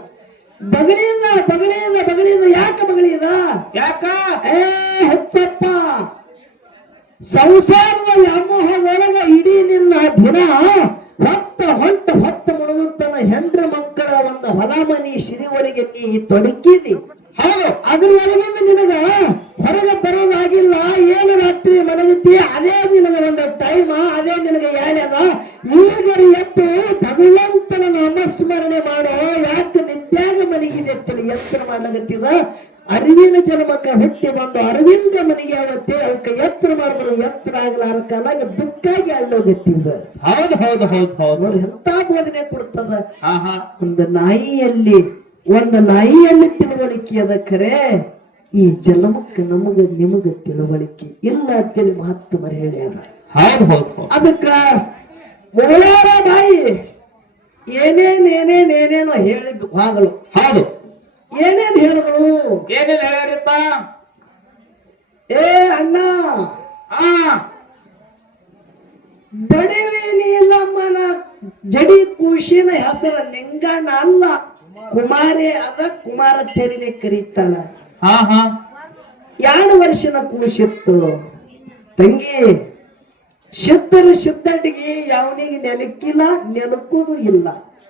ಬಗಳಿದ ಬಗಳಿದ ಬಗಳಿದ ಯಾಕೆ ಬಗಳಿದ? ಯಾಕ? ಏ ಹೆಚ್ಚಪ್ಪ. ಸಂಸಾರದ ವ್ಯಾಮೋಹದೊಳಗ ಇಡೀ ನಿನ್ನ ದಿನ ಹೊತ್ತ ಹೊಂಟ, ಹೊತ್ತ ಮುಳುಗುತ್ತನ ಹೆಂಡ್ರ ಮಕ್ಕಳ ಒಂದು ಹೊಲ ಮನಿ ಸಿರಿವಳಿಗೆ ನೀ ತೊಡಕಿದಿ ಹೌದು, ಅದ್ರೊಳಗಿಂದ ನಿನಗ ಹೊರಗೆ ಬರೋದಾಗಿಲ್ಲ. ಏನು ರಾತ್ರಿ ಮಲಗತಿ ಅದೇ ನಿನಗ ಒಂದು ಟೈಮ್ ಅದೇ ನಿನಗ ಯಾರ್ಯದ ಈಗ ಎತ್ತು ಭಗವಂತನ ನಾಮಸ್ಮರಣೆ ಮಾಡೋ. ಯಾಕೆ ನಿತ್ಯಾಗ ಅಂತೇಳಿ ಎತ್ತರ ಮಾಡಗತ್ತಿದ ಅರಿವಿನ ಜನ್ಮಕ್ಕ ಹುಟ್ಟಿ ಬಂದು ಅರವಿಂದ ಮನೆಗೆ ಅವತ್ತೇ ಅವಕ್ಕೆ ಎಚ್ಚರ ಮಾಡಿದ್ರು ಎಚ್ಚರ ಆಗಲಾರ ಕಾಲಾಗ ದುಃಖಾಗಿ ಅಳ್ಳೋಗತ್ತಿದ ಹೌದು ಹೌದು ಹೌದು ಹೌದು. ನೋಡಿ ಎಂತ ಬೋಧನೆ ಕೊಡ್ತದ. ಒಂದು ನಾಯಿಯಲ್ಲಿ ಒಂದು ನಾಯಿಯಲ್ಲಿ ತಿಳುವಳಿಕೆ ಅದ ಖರೆ ಈ ಜನ್ಮಕ್ಕೆ ನಮಗ ನಿಮಗ ತಿಳುವಳಿಕೆ ಇಲ್ಲ ಅಂತೇಳಿ ಮಹತ್ವ ಹೇಳ್ಯಾರ. ಅದ ಹೌದು ಹೌದು. ಅದಕ್ಕ ಮೊಳಾರ ಬಾಯಿ ಏನೇನೇನೇನೇನೇನೋ ಹೇಳಿದ್ದು ಭಾಗಲು ಹೌದು. ಏನೇನ್ ಹೇಳಿದ್ರು? ಏನೇನ್ ಹೇಳ್ಯಾರಪ್ಪ ಏ ಅಣ್ಣ. ಆ ಬಡವಿ ನೀಲಮ್ಮನ ಜಡಿ ಕೂಶಿನ ಹೆಸರ ಲಿಂಗಣ್ಣ ಅಲ್ಲ. ಕುಮಾರಿ ಅದ ಕುಮಾರ ತೆರಿನೇ ಕರೀತಾಳ. ಹಾ ಹಾ. ಎರಡು ವರ್ಷನ ಕೂಶಿತ್ತು. ತಂಗಿ ಶುದ್ಧರು ಶುದ್ಧಟಿಗೆ ಯಾವನಿಗೆ ನೆಲಕ್ಕಿಲ್ಲ ನೆಲಕ್ಕುದು ಇಲ್ಲ.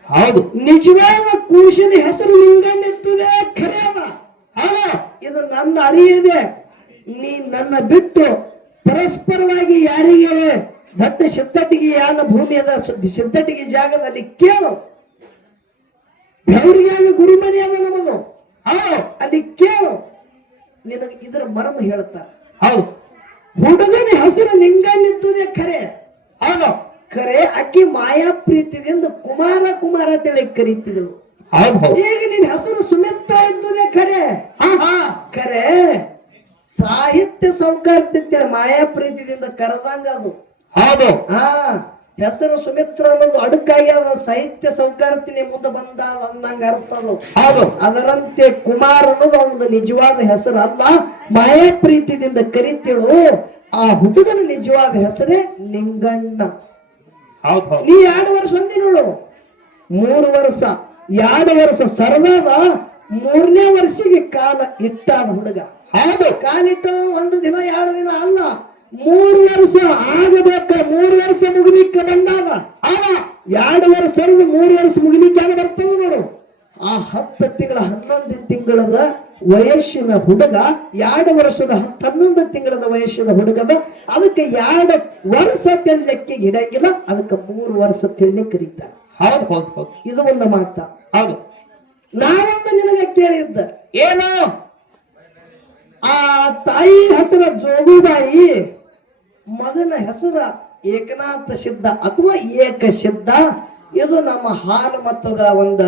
ಹೌದು. ನಿಜವಾದ ಕೂಸಿನ ಹೆಸರು ನಿಂಗಂಡಿರ್ತದೆ ಖರೆ ಅದ ಹೌದು. ಇದು ನನ್ನ ಅರಿಯದೆ. ನೀ ನನ್ನ ಬಿಟ್ಟು ಪರಸ್ಪರವಾಗಿ ಯಾರಿಗೆ ದಟ್ಟ ಸಿದ್ಧಟಿಗೆ ಯಾನ ಭೂಮಿ ಅದ ಸ- ಸಿದ್ಧಟಿಗೆ ಜಾಗದಲ್ಲಿ ಕೇಳು. ಬೆವರಿಗೆ ಗುರುಮನೆ ಅದ ನಮಗು ಹೌದು. ಅಲ್ಲಿ ಕೇಳು. ನಿನಗೆ ಇದರ ಮರ್ಮ ಹೇಳ್ತಾರೆ ಹೌದು. ಹುಡುಗನ ಹೆಸರು ಹೌದು ಖರೆ ಅಕ್ಕಿ ಮಾಯಾ ಪ್ರೀತಿದಿಂದ ಕುಮಾರ ಕುಮಾರ ಅಂತೇಳಿ ಕರೀತಿದ್ರು ಈಗ ನಿನ್ ಹೆಸರು ಸುಮಿತ್ರ ಇದ್ದುದೇ ಖರೆ ಖರೆ ಸಾಹಿತ್ಯ ಸೌಕಾರ್ತಿ ಅಂತೇಳಿ ಮಾಯಾ ಪ್ರೀತಿದಿಂದ ಕರೆದಂಗ ಅದು. ಹೌದು. ಹಾ ಹೆಸರು ಸುಮಿತ್ರ ಅನ್ನೋದು ಅಡುಕಾಗಿ ಅದ ಸಾಹಿತ್ಯ ಸೌಕಾರ್ತಿನಿ ಮುಂದೆ ಬಂದ ಅಂದಂಗ ಅರ್ಥ ಅದು. ಹೌದು. ಅದರಂತೆ ಕುಮಾರ್ ಅನ್ನೋದು ಅವನದು ನಿಜವಾದ ಹೆಸರು ಅಲ್ಲ. ಮಾಯಾ ಪ್ರೀತಿದಿಂದ ಕರಿತಿಳು. ಆ ಹುಡುಗನ ನಿಜವಾದ ಹೆಸರೇ ನಿಂಗಣ್ಣ. ನೀ ಎರಡು ವರ್ಷ ಅಂದಿ ನೋಡು. ಮೂರು ವರ್ಷ ಎರಡು ವರ್ಷ ಸರ್ವಾದ ಮೂರನೇ ವರ್ಷಕ್ಕೆ ಕಾಲ ಇಟ್ಟಾದ ಹುಡುಗ. ಹೌದು. ಕಾಲಿಟ್ಟ ಒಂದು ದಿನ ಎರಡು ದಿನ ಅಲ್ಲ ಮೂರು ವರ್ಷ ಆಗಬೇಕ ಮೂರು ವರ್ಷ ಮುಗಿಲಿಕ್ಕೆ ಬಂದಾಗ. ಅಲ್ಲ ಎರಡು ವರ್ಷ ಮೂರು ವರ್ಷ ಮುಗಿಲಿಕ್ಕೆ ಆಗ ಬರ್ತದೆ ನೋಡು. ಆ ಹತ್ತು ತಿಂಗಳ ಹನ್ನೊಂದು ತಿಂಗಳದ ವಯಸ್ಸಿನ ಹುಡುಗ ಎರಡು ವರ್ಷದ ಹನ್ನೊಂದು ತಿಂಗಳದ ವಯಸ್ಸಿನ ಹುಡುಗದ ಅದಕ್ಕೆ ಎರಡು ವರ್ಷ ತಿಳ್ಲಿಕ್ಕೆ ಇಡಂಗಿಲ್ಲ ಅದಕ್ಕೆ ಮೂರು ವರ್ಷ ತಿಳ್ಲಿಕ್ಕೆ ಕರೀತಾರೆ. ಹೌದು ಹೌದು ಹೌದು. ಇದು ಒಂದು ಮಾತ. ಹೌದು. ನಾವೊಂದು ನಿನಗೆ ಕೇಳಿದ್ದ ಏನು? ಆ ತಾಯಿ ಹೆಸರ ಜೋಗುಬಾಯಿ ಮಗನ ಹೆಸರ ಏಕನಾಥ ಸಿದ್ಧ ಅಥವಾ ಏಕ ಸಿದ್ಧ? ಇದು ನಮ್ಮ ಹಾಲು ಮತದ ಒಂದು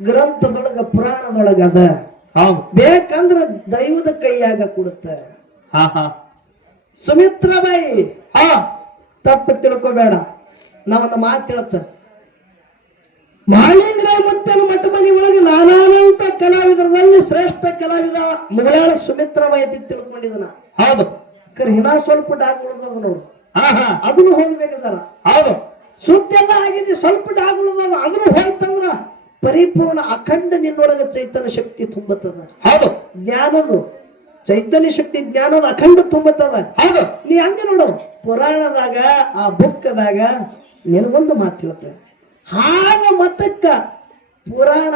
ಗ್ರಂಥದೊಳಗ ಪುರಾಣದೊಳಗದ ಬೇಕಂದ್ರ ದೈವದ ಕೈಯಾಗ ಕೊಡುತ್ತ. ಹಾ ಹಾ. ತಪ್ಪು ತಿಳ್ಕೊಬೇಡ. ನಾವೊಂದು ಮಾತಿಳತ್ತ ಮಾಳೀಂದ್ರ ಮಂತನ ಮುತ್ತನ ಮಠ ಮನೆ ಒಳಗೆ ನಾನಾನಂತ ಕಲಾವಿದರಲ್ಲಿ ಶ್ರೇಷ್ಠ ಕಲಾವಿದ ಮೊದಲಾಳ ಸುಮಿತ್ರಬಾಯಿ ಅಂತ ತಿಳ್ಕೊಂಡಿದನ ಹೌದು. ಕರೆ ಹಿನ ಸ್ವಲ್ಪ ಡಾಗ್ ಉಳಿದದ ನೋಡು. ಅದನ್ನು ಹೋಗ್ಬೇಕು ಸರ. ಹೌದು. ಸುದ್ದೆಲ್ಲ ಆಗಿದೆ ಸ್ವಲ್ಪ ಡಾಗ್ ಉಳಿದ ಅದನ್ನು ಹೋಯ್ತಂದ್ರ ಪರಿಪೂರ್ಣ ಅಖಂಡ ನಿನ್ನೊಳಗ ಚೈತನ್ಯ ಶಕ್ತಿ ತುಂಬುತ್ತದ. ಹೌದು. ಜ್ಞಾನದು ಚೈತನ್ಯ ಶಕ್ತಿ ಜ್ಞಾನದ ಅಖಂಡ ತುಂಬುತ್ತದ. ಹೌದು. ನೀ ಹಂಗ ನೋಡು ಪುರಾಣದಾಗ ಆ ಬುಕ್ಕದಾಗ ನಿನಗೊಂದು ಮಾತು ಹೇಳುತ್ತೆ ಹಾಗ ಮತಕ್ಕ ಪುರಾಣ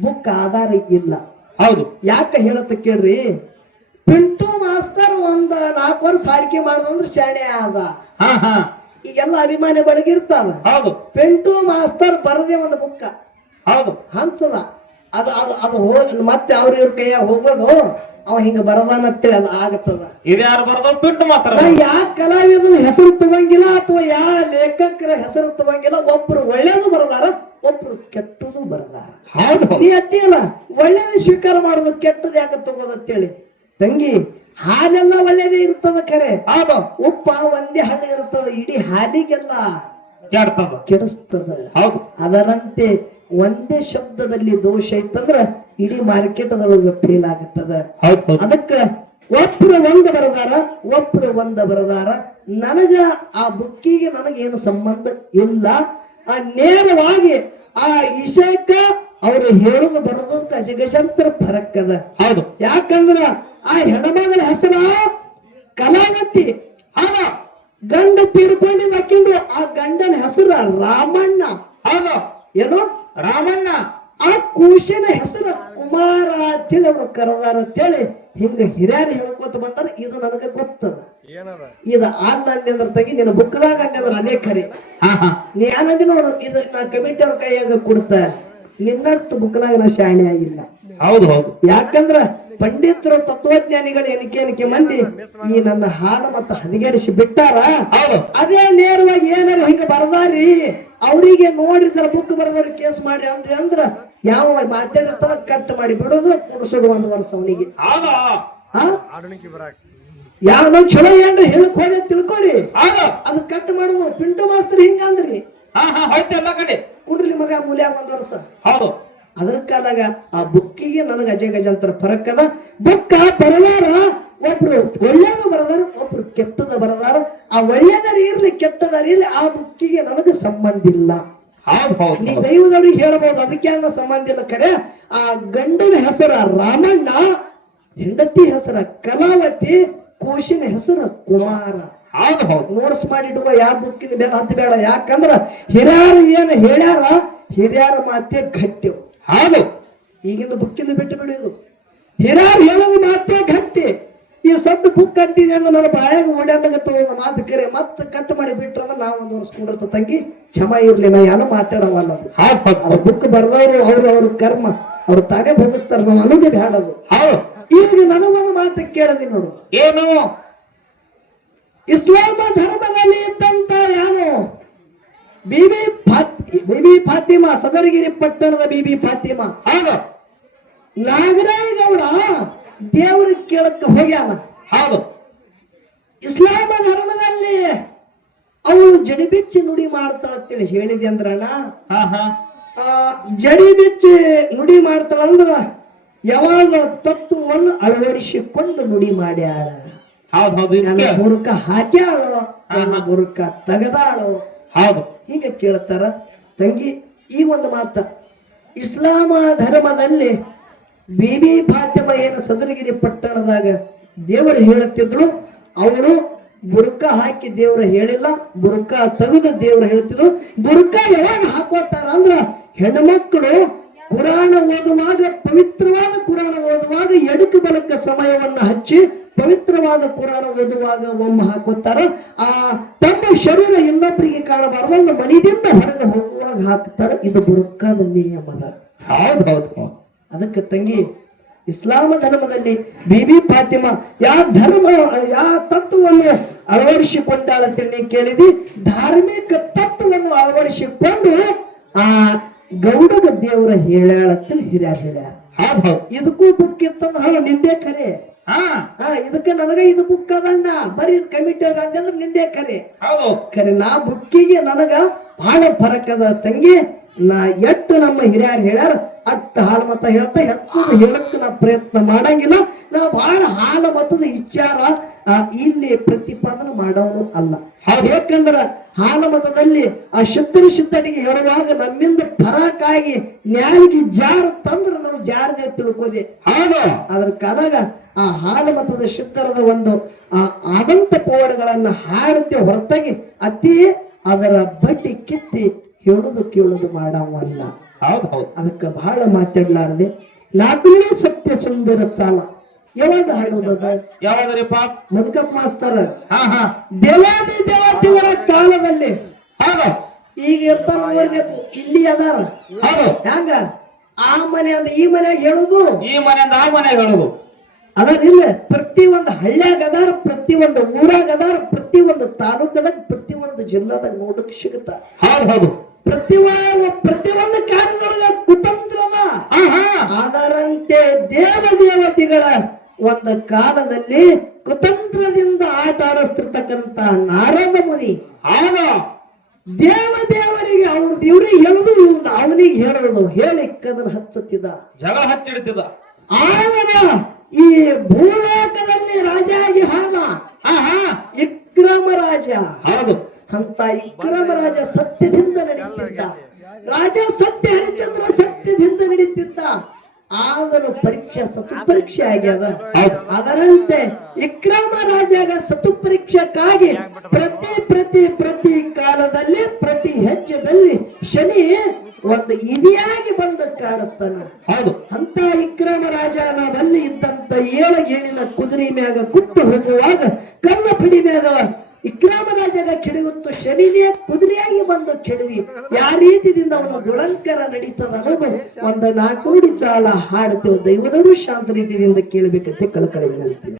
ಬುಕ್ ಆಧಾರ ಇಲ್ಲ. ಹೌದು. ಯಾಕೆ ಹೇಳತ್ತ ಕೇಳ್ರಿ? ಪಿಂಟು ಮಾಸ್ತರ್ ಒಂದ್ ನಾಲ್ಕು ವರ್ಷ ಆಯ್ಕೆ ಮಾಡುದಂದ್ರೆ ಶಾಣೆ ಆದ. ಹಾ ಹಾ. ಈಗೆಲ್ಲ ಅಭಿಮಾನಿ ಬಳಗಿರ್ತಾವ ಹೌದು. ಪಿಂಟು ಮಾಸ್ತರ್ ಬರದೇ ಒಂದು ಬುಕ್ಕ. ಹೌದು ಹಂಚದ. ಅದು ಅದು ಅದು ಹೋಗಿ ಮತ್ತೆ ಅವ್ರ ಇವ್ರ ಕೈಯ ಹೋಗೋದು ಅವ ಹಿಂಗ ಬರದಾನ ಅಂತೇಳಿ ಅದು ಆಗತ್ತದ ಇದ್ಯಾರು ಬರದೋ ಬಿಟ್ಟು ಮಾತ್ರ ಯಾವ ಕಲಾವಿದನ ಹೆಸರು ತಗೊಂಗಿಲ್ಲ ಅಥವಾ ಯಾ ಲೇಖಕರ ಹೆಸರು ತಗೊಂಗಿಲ್ಲ ಒಬ್ರು ಒಳ್ಳೇದು ಬರದಾರ ಒಬ್ರು ಕೆಟ್ಟದು ಬರದಾರ. ಹೌದು. ಅತಿ ನೀ ಅತ್ತಿಯಲ್ಲ ಒಳ್ಳೇದು ಸ್ವೀಕಾರ ಮಾಡೋದು ಕೆಟ್ಟದ್ದು ಯಾಕೆ ತಗೋದತ್ತೇಳಿ ತಂಗಿ ಹಾಲೆಲ್ಲ ಒಳ್ಳೇದೇ ಇರ್ತದ ಖರೆ ಹೌದು. ಉಪ್ಪ ಒಂದೇ ಹಳ್ಳಿ ಇರ್ತದ ಇಡೀ ಹಾಲಿಗೆಲ್ಲ ಕೆಡ್ತದ. ಕೆಡಿಸ್ತದ. ಹೌದು. ಅದರಂತೆ ಒಂದೇ ಶಬ್ದದಲ್ಲಿ ದೋಷ ಇತ್ತಂದ್ರ ಇಡೀ ಮಾರ್ಕೆಟ್ ಅದರೊಳಗೆ ಫೇಲ್ ಆಗುತ್ತದ. ಅದಕ್ಕ ಒಬ್ರು ಒಂದ ಬರದಾರ ಒಬ್ರು ಒಂದ ಬರದಾರ. ನನಗ ಆ ಬುಕ್ಕಿಗೆ ನನಗೇನು ಸಂಬಂಧ ಇಲ್ಲ. ಆ ನೇರವಾಗಿ ಆ ಇಶಕ ಅವ್ರು ಹೇಳುದು ಬರೋದಕ್ಕೆ ಅಜಗಜಂತರ ಫರಕ್ ಅದ. ಹೌದು. ಯಾಕಂದ್ರ ಆ ಹೆಣಮಗಳ ಹೆಸರ ಕಲಾವತಿ. ಅವ ಗಂಡ ತೀರ್ಕೊಂಡಿದ್ದು ಆ ಗಂಡನ ಹೆಸರ ರಾಮಣ್ಣ. ಹೌದು. ಏನು ರಾಮಣ್ಣ ಆ ಕೂಶನ ಹೆಸರು ಕುಮಾರ ಅಂತೇಳಿ ಅವ್ರು ಕರೆದಾರ ಅಂತೇಳಿ ಹಿಂಗ ಹಿರಿಯರು ಹೇಳ್ಕೊತ ಬಂದಾರ. ಇದು ನನಗೆ ಗೊತ್ತದ. ಇದು ಆದ್ರ ಅಂದ್ರ ತಗಿ ನಿನ್ನ ಬುಕ್ದಾಗ ಅಂದ್ರ ಅನೇಕರಿ ಹಾ ಹಾ. ನೀ ಏನಂದಿ ನೋಡು ಇದು ನಾ ಕಮಿಟಿ ಅವ್ರ ಕೈಯಾಗ ಕೊಡ್ತ. ನಿನ್ನಟ್ಟು ಬುಕ್ನಾಗ ನಾ ಶಾಣೆ ಆಗಿಲ್ಲ. ಹೌದು ಹೌದು. ಯಾಕಂದ್ರ ಪಂಡಿತರು ತತ್ವಜ್ಞಾನಿಗಳು ಎನಿಕೆ ಎನಿಕೆ ಮಂದಿ ಈ ನನ್ನ ಹಾಲು ಮತ್ತು ಹದಿಗೆಡಿಸಿ ಬಿಟ್ಟಾರ. ಹೌದು. ಅದೇ ನೇರವಾಗಿ ಏನಾರ ಹಿಂಗ ಬರ್ದಾರಿ. ಅವರಿಗೆ ನೋಡಿದ್ರ ಬುಕ್ ಬರ್ದಾರ ಕೇಸ್ ಮಾಡಿ ಅಂತ ಅಂದ್ರ ಯಾವ ಮಾತಾಡತ ಕಟ್ ಮಾಡಿ ಬಿಡೋದು ಕುಡಿಸೋದು ಒಂದ್ ವರ್ಷ ಅವನಿಗೆ. ಯಾರ ಚಲೋ ಏನ್ರಿ ಹೇಳಕ್ ಹೋದ ತಿಳ್ಕೊರಿ. ಹೌದು ಅದ್ ಕಟ್ ಮಾಡೋದು ಪಿಂಟು ಮಾಸ್ತರ್ ಹಿಂಗಂದ್ರಿ ಕುಡ್ರಿ ಮಗ ಮೂಲ್ಯಾಗ ಒಂದ್ ವರ್ಷ. ಹೌದು. ಅದ್ರ ಕಾಲಾಗ ಆ ಬುಕ್ಕಿಗೆ ನನಗ ಅಜಯ ಗಜಾಂತರ ಫರಕ್ ಅದ. ಬುಕ್ಕ ಬರಲಾರ? ಒಬ್ರು ಒಳ್ಳೇದು ಬರದಾರ ಒಬ್ರು ಕೆಟ್ಟದ ಬರದಾರ. ಆ ಒಳ್ಳೇದಾರ ಇರ್ಲಿ ಕೆಟ್ಟದಾರ ಇರ್ಲಿ ಆ ಬುಕ್ಕಿಗೆ ನನಗೆ ಸಂಬಂಧ ಇಲ್ಲ. ನೀ ದೈವದವ್ರಿಗೆ ಹೇಳ್ಬೋದು ಅದಕ್ಕೆ ಅನ್ನೋ ಸಂಬಂಧ ಇಲ್ಲ ಕರೆ. ಆ ಗಂಡನ ಹೆಸರ ರಾಮಣ್ಣ ಹೆಂಡತಿ ಹೆಸರ ಕಲಾವತಿ ಕೋಶಿನ ಹೆಸರ ಕುಮಾರ. ನೋಟ್ಸ್ ಮಾಡಿಡುವ ಯಾವ ಬುಕ್ಕಿನ ಬೇಡ ಹತ್ತು ಬೇಡ. ಯಾಕಂದ್ರ ಹಿರಿಯರು ಏನು ಹೇಳ್ಯಾರ ಹಿರಿಯರ ಮಾತೆ ಗಟ್ಟಿ. ಹೌದು. ಈಗಿನ ಬುಕ್ಕಿಂದ ಬಿಟ್ಟು ಬಿಡುದು ಹಿರಿಯರು ಹೇಳೋದು ಮಾತೆ ಗಟ್ಟಿ. ಈ ಸದ್ದು ಬುಕ್ ಕಟ್ಟಿದೆ ಅಂದ್ರೆ ನನ್ನ ಬಾಯಾಗ ಓಡಾಡಗತ್ತದ ಒಂದು ಮಾತು ಕರೆ ಮತ್ತೆ ಕಟ್ ಮಾಡಿ ಬಿಟ್ರ ಅಂದ್ರೆ ನಾವು ಒಂದು ತಂಗಿ ಕ್ಷಮ ಇರ್ಲಿ ನಾ ಏನೋ ಮಾತಾಡವಲ್ಲ ಅವ್ರ ಬುಕ್ ಬರ್ದವ್ರು ಅವ್ರು ಅವ್ರ ಕರ್ಮ ಅವ್ರು ತಾನೇ ಭೋಗಿಸ್ತಾರ ನಾವು ಅನ್ನೋದೇ ಬೇಡದು ಈಗ ನನಗೊಂದು ಮಾತು ಕೇಳದಿ ನೋಡು. ಏನು? ಇಸ್ಲಾಮ ಧರ್ಮದಲ್ಲಿ ಇದ್ದಂತ ಯಾನು ಬಿಬಿ ಫಾತಿ ಬಿಬಿ ಫಾತಿಮಾ ಸದರಗಿರಿ ಪಟ್ಟಣದ ಬಿಬಿ ಫಾತಿಮಾ. ಹೌದು. ನಾಗರಾಯಗೌಡ ದೇವ್ರ ಕೇಳಕ್ಕೆ ಹೋಗ್ಯಾವ ಹೌದು. ಇಸ್ಲಾಮ ಧರ್ಮದಲ್ಲಿ ಅವಳು ಜಡಿಬಿಚ್ಚಿ ನುಡಿ ಮಾಡ್ತಾಳಂತೇಳಿ ಹೇಳಿದೆ ಅಂದ್ರಣ್ಣ? ಜಡಿ ಬಿಚ್ಚಿ ನುಡಿ ಮಾಡ್ತಾಳಂದ್ರ ಯಾವಾಗ ತತ್ವವನ್ನು ಅಳವಡಿಸಿಕೊಂಡು ನುಡಿ ಮಾಡ್ಯಾಳ? ನನ್ನ ಬುರುಕ ಹಾಕ್ಯಾಳು ನನ್ನ ಬುರುಕ ತೆಗೆದಾಳು? ಹೌದು. ಹೀಗೆ ಕೇಳ್ತಾರ. ತಂಗಿ ಈ ಒಂದು ಮಾತ. ಇಸ್ಲಾಮ ಧರ್ಮದಲ್ಲಿ ಬಿಬಿ ಫಾತಿಮ ಏನು ಸದರಗಿರಿ ಪಟ್ಟಣದಾಗ ದೇವರು ಹೇಳುತ್ತಿದ್ರು ಅವಳು ಬುರುಕ ಹಾಕಿ ದೇವ್ರ ಹೇಳಿಲ್ಲ, ಬುರುಕ ತೆಗೆದು ದೇವ್ರ ಹೇಳ್ತಿದ್ರು ಬುರುಕ ಯಾವಾಗ ಹಾಕೋತಾರ ಅಂದ್ರ ಹೆಣ್ಮಕ್ಳು ಕುರಾಣ ಓದುವಾಗ, ಪವಿತ್ರವಾದ ಕುರಾಣ ಓದುವಾಗ ಎಡಕು ಬಲಕ್ಕ ಸಮಯವನ್ನ ಹಚ್ಚಿ ಪವಿತ್ರವಾದ ಕುರಾಣ ಓದುವಾಗ ಒಮ್ಮೆ ಹಾಕುತ್ತಾರ ಆ ತಮ್ಮ ಶರೀರ ಇನ್ನೊಬ್ಬರಿಗೆ ಕಾಣಬಾರದು ಮನೆಯಿಂದ ಹೊರಗೆ ಹೋಗುವಾಗ ಹಾಕ್ತಾರ. ಇದು ಬುರುಕದ ನಿಯಮದ. ಹೌದು ಹೌದು ಹೌದು. ಅದಕ್ಕೆ ತಂಗಿ ಇಸ್ಲಾಮ ಧರ್ಮದಲ್ಲಿ ಬಿಬಿ ಫಾತಿಮಾ ಯಾವ ಧರ್ಮ ಯಾವ ತತ್ವವನ್ನು ಅಳವಡಿಸಿಕೊಂಡಾಳಂತೇಳಿ ನೀ ಕೇಳಿದಿ? ಧಾರ್ಮಿಕ ತತ್ವವನ್ನು ಅಳವಡಿಸಿಕೊಂಡು ಆ ಗೌಡಗ ದೇವರ ಹೇಳ್ಯಾಳಂತೇಳಿ ಹಿರಿಯ ಹೇಳ್ಯಾರ. ಹಾ ಹೌದು. ಇದಕ್ಕೂ ಬುಕ್ ಇತ್ತಂದ್ರೆ ಹೌದು ನಿಂದೆ ಕರೆ. ಹಾ. ಹಾ ಇದಕ್ಕೆ ನನಗ ಇದು ಬುಕ್ ಅದಣ್ಣ. ಬರೀ ಇದು ಕಮಿಟಿ ಅವ್ರ ಅಂತಂದ್ರೆ ನಿಂದೆ ಕರೆ. ಹೌದು. ಖರೆ ನಾ ಬುಕ್ಕಿಗೆ ನನಗ ಬಹಳ ಫರಕ್ ಅದ ತಂಗಿ. ನಾ ಎಟ್ಟು ನಮ್ಮ ಹಿರಿಯರು ಹೇಳ್ಯಾರ ಅಟ್ಟ ಹಾಲು ಮತ ಹೇಳ್ತಾ ಹೆಚ್ಚು ಹೇಳಕ್ ನಾ ಪ್ರಯತ್ನ ಮಾಡಂಗಿಲ್ಲ. ನಾ ಬಹಳ ಹಾಲು ಮತದ ವಿಚಾರ ಇಲ್ಲಿ ಪ್ರತಿಪಾದನೆ ಮಾಡೋನು ಅಲ್ಲ. ಯಾಕಂದ್ರ ಹಾಲ ಮತದಲ್ಲಿ ಆ ಶತ್ರು ಶುದ್ಧನಿಗೆ ಹೇಳುವಾಗ ನಮ್ಮಿಂದ ಫರಾಕಾಗಿ ನ್ಯಾಯಿಗೆ ಜಾರ ತಂದ್ರೆ ನಾವು ಜಾರದೆ ತಿಳ್ಕೋದೆ ಹಾಗ ಅದ್ರ ಕಾಲಾಗ ಆ ಹಾಲು ಮತದ ಶುದ್ಧರದ ಒಂದು ಆ ಆದಂತ ಪೋವಡಗಳನ್ನ ಹಾಡುತ್ತೆ ಹೊರತಾಗಿ ಅತಿ ಅದರ ಬಡ್ಡಿ ಕಿತ್ತಿ ಹೇಳುದು ಕೇಳುದು ಮಾಡವಲ್ಲ. ಹೌದು ಹೌದು ಅದಕ್ಕೆ ಬಹಳ ಮಾತಾಡ್ಲಾರದೆ. ನಾಲ್ಕನೇ ಸತ್ಯ ಸುಂದರ ಚಾಲ. ಯಾವಾಗ ಹಾಡೋದದ ಯಾವ್ದ್ರಿಪ್ಪ ಮಧುಕಪ್ಪ ಮಾಸ್ತರ. ಹಾ ಹಾ. ದೇವಾದಿ ದೇವತೆಗಳ ಕಾಲದಲ್ಲಿ. ಹೌದು. ಈಗ ಇರ್ತಾರ ನೋಡ್ಬೇಕು ಇಲ್ಲಿ ಅದಾರ. ಹೌದು. ಹ್ಯಾಂಗ ಆ ಮನೆ ಅಂದ ಈ ಮನೆ ಹೇಳುದು? ಈ ಮನೆಯಿಂದ ಆ ಮನೆ ಹೇಳುದು. ಅದರಿಲ್ಲ ಪ್ರತಿ ಒಂದು ಹಳ್ಳ್ಯಾಗ ಅದಾರ ಪ್ರತಿ ಒಂದು ಊರಾಗ ಅದಾರ ಪ್ರತಿ ಒಂದು ತಾಲೂಕದಾಗ ಪ್ರತಿ ಒಂದು ಜಿಲ್ಲಾದಾಗ ನೋಡಕ್ ಸಿಗುತ್ತ. ಹೌದು ಹೌದು. ಪ್ರತಿ ಪ್ರತಿಯೊಂದು ಪ್ರತಿ ಒಂದು ಕಾರ್ಯದೊಳಗ ಹಾ ಅದರಂತೆ ದೇವ ದೇವತೆಗಳ ಒಂದು ಕಾಲದಲ್ಲಿ ಕುತಂತ್ರದಿಂದ ಆಟ ಆಡಿಸ್ತಿರ್ತಕ್ಕಂತ ನಾರದ ಮುನಿ. ಆಗ ದೇವ ದೇವರಿಗೆ ಅವ್ರದ್ದು ಇವ್ರಿಗೆ ಹೇಳುದು ಇವ್ನ ಅವನಿಗೆ ಹೇಳೋದು ಹೇಳಿ ಕದ್ರ ಹಚ್ಚುತ್ತಿದ್ದ. ಜಗಳ ಹಚ್ಚಿಡ್ತಿದ್ದ. ಆಗ ಈ ಭೂಲೋಕದಲ್ಲಿ ರಾಜಾಗಿ ಹಾಲ ಹಾ ಹಾ ವಿಕ್ರಮ ರಾಜ ಹೌದು ಅಂತ ವಿಕ್ರಮ ರಾಜ ಸತ್ಯದಿಂದ ನಡೀತಿದ್ದ ರಾಜ ಸತ್ಯ ಹರಿಚಂದ್ರ ಸತ್ಯದಿಂದ ನಡೀತಿದ್ದ ಆದರೂ ಪರೀಕ್ಷೆ ಸತು ಪರೀಕ್ಷೆ ಆಗ್ಯದ. ಅದರಂತೆ ವಿಕ್ರಮ ರಾಜಾಗ ಸತು ಪರೀಕ್ಷಕ್ಕಾಗಿ ಪ್ರತಿ ಪ್ರತಿ ಪ್ರತಿ ಕಾಲದಲ್ಲಿ ಪ್ರತಿ ಹೆಜ್ಜೆದಲ್ಲಿ ಶನಿ ಒಂದು ಇದಿಯಾಗಿ ಬಂದ ಕಾಣುತ್ತಾನ. ಹೌದು. ಅಂತ ವಿಕ್ರಮ ರಾಜನಲ್ಲಿ ಇದ್ದಂತ ಏಳ ಏಳಿನ ಕುದುರೆ ಮ್ಯಾಗ ಕುತ್ತು ಹೋಗುವಾಗ ಕರ್ಮ ಪಿಡಿ ಮ್ಯಾಗ ವಿಕ್ರಮ ರಾಜಗ ಕೆಡುಗುತ್ತು ಶನಿನೇ ಕುದುರೆಯಾಗಿ ಬಂದು ಕೆಡುವಿ. ಯಾವ ರೀತಿಯಿಂದ ಅವನ ಗುಳಂಕರ ನಡೀತದ ಅನ್ನೋದು ಒಂದು ನಾಲ್ಕು ಕಾಲ ತಾಳ ಹಾಡುತ್ತೇವೆ ದೈವದವರು ಶಾಂತ ರೀತಿಯಿಂದ ಕೇಳಬೇಕಂತೆ ಕಳಕಳಿ ವಿನಂತಿ